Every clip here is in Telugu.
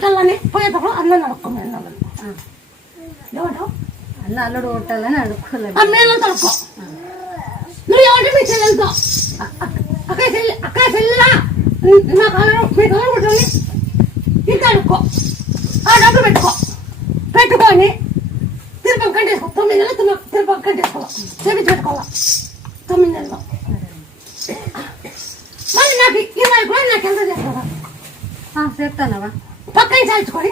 కొట్టాలని పోయేటప్పుడు అన్న అడుక్కోమని ఎవరు అన్న అల్లుడు కొట్టాలని అడుక్కోలేదు. మేలు తడుక్కో నువ్వు ఎవరి మీ చెల్లెలతో అక్క చెల్లెలా నాకు అల్లుడు మీకు అల్లుడు కొట్టాలి ఇంత అడుక్కో ఆ డబ్బు పెట్టుకొని తిరుపతి కంటేసుకో 9 నెలలు తిరుపతి కంటేసుకోవాలి చెవి పెట్టుకోవాలి 9 నెలలు మళ్ళీ నాకు 20 కూడా నాకు ఎంత చేస్తావా చెప్తానవా పక్కన సాల్చుకొని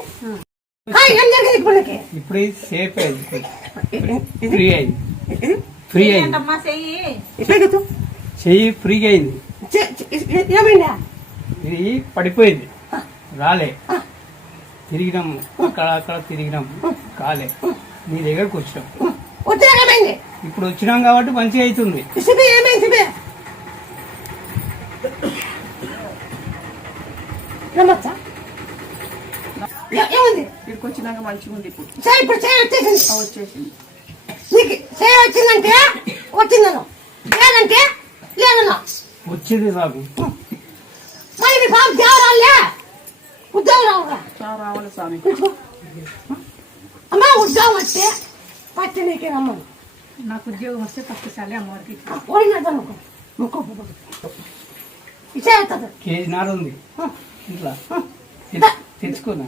ఏం జరిగింది ఇప్పుడు సేఫ్ అయింది ఫ్రీ అయింది ఫ్రీ అయింది చెయ్యి ఫ్రీగా అయింది ఏమైందా ఇది పడిపోయింది రాలే తిరిగినాం అక్కడ తిరిగినాం కాలే నీ దగ్గరకు వచ్చాం ఇప్పుడు వచ్చినాం కాబట్టి మంచిగా అవుతుంది ఇక్కడికి వచ్చినాక మంచిగా ఉంది. ఇప్పుడు వచ్చేసింది నీకు వచ్చిందంటే వచ్చిందను లేదంటే లేదన్నా వచ్చింది నాకు మళ్ళీ మీ బాబు దేవరాలే ఉద్యోగం రావురా రావాలి స్వామి. అమ్మా ఉద్యోగం వస్తే పచ్చి నీకే రమ్మను నాకు ఉద్యోగం వస్తే పక్కసారి అమ్మవారికి కేజీ నారు ఉంది ఇట్లా తెచ్చుకున్నా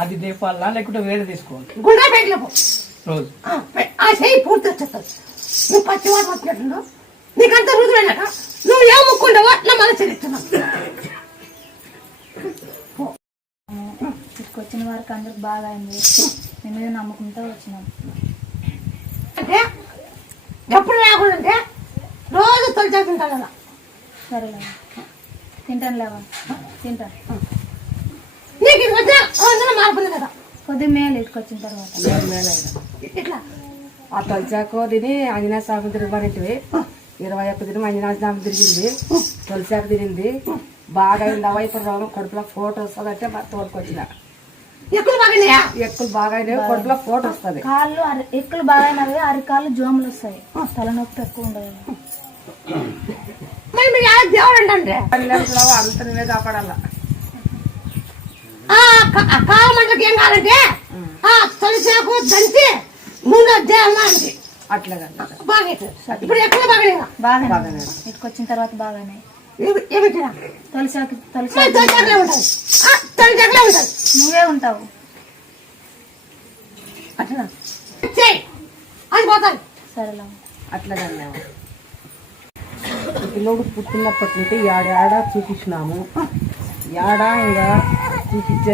అది దేపాలా లేకుంటే వేరే తీసుకోవాలి గుండె పెట్టలేపు రోజు ఆ చెయ్యి పూర్తి వచ్చేస్తుంది నువ్వు పచ్చి వాడు వచ్చినట్టు నీకంత రుజువైనాక నువ్వు ఏం ముక్కుంటావో నా మన చరిత్రున్నావు ఇక్కడికి వచ్చిన వారికి అందరికి బాగా అయింది. మేము మీద నమ్మకంతో వచ్చినాం. అంటే ఎప్పుడు రాకుండా రోజు తొలిచా తింటాను కదా. సరేలే తింటాను లేవా తింటాను. నీకు ఇది వచ్చిన మార్పుంది కదా కొద్దిగా మేలు ఇటుకొచ్చిన తర్వాత ఇట్లా ఆ తొలిచాకు తిని ఆంజనేయ స్వామి తిరగబడినవి 21 దినం ఆంజనేయ స్వామి తిరిగింది. తొలిచాకు తిరిగింది బాగా అయింది. ఇప్పుడు కడుపులో ఫోటో వస్తుంది అంటే మా తోడుకు వచ్చిన ఎక్కులు బాగా ఎక్కులు బాగా అయినవి కడుపులో ఫోటో వస్తుంది. కాళ్ళు ఎక్కులు బాగా అయినవి అరికాళ్ళు జోములు వస్తాయి. తలనొప్పి ఎక్కువ ఉండదు. మరి మీరు దేవుడు అంటే అంత నువ్వే కాపాడాల. కాలమంటకి ఏం కావాలంటే తొలిసాకు దంచి ముందు దేవాలకి అట్లా బాగా ఇప్పుడు ఎక్కడ బాగా ఇటుకొచ్చిన తర్వాత బాగానే తొలిసాకు నువ్వే ఉంటావు అట్లా అది పోతాను. సరేలే అట్లా పిల్లోడు పుట్టినప్పటి నుండి ఏడాడా చూపించినాము. ఏడా ఇంకా చూపించే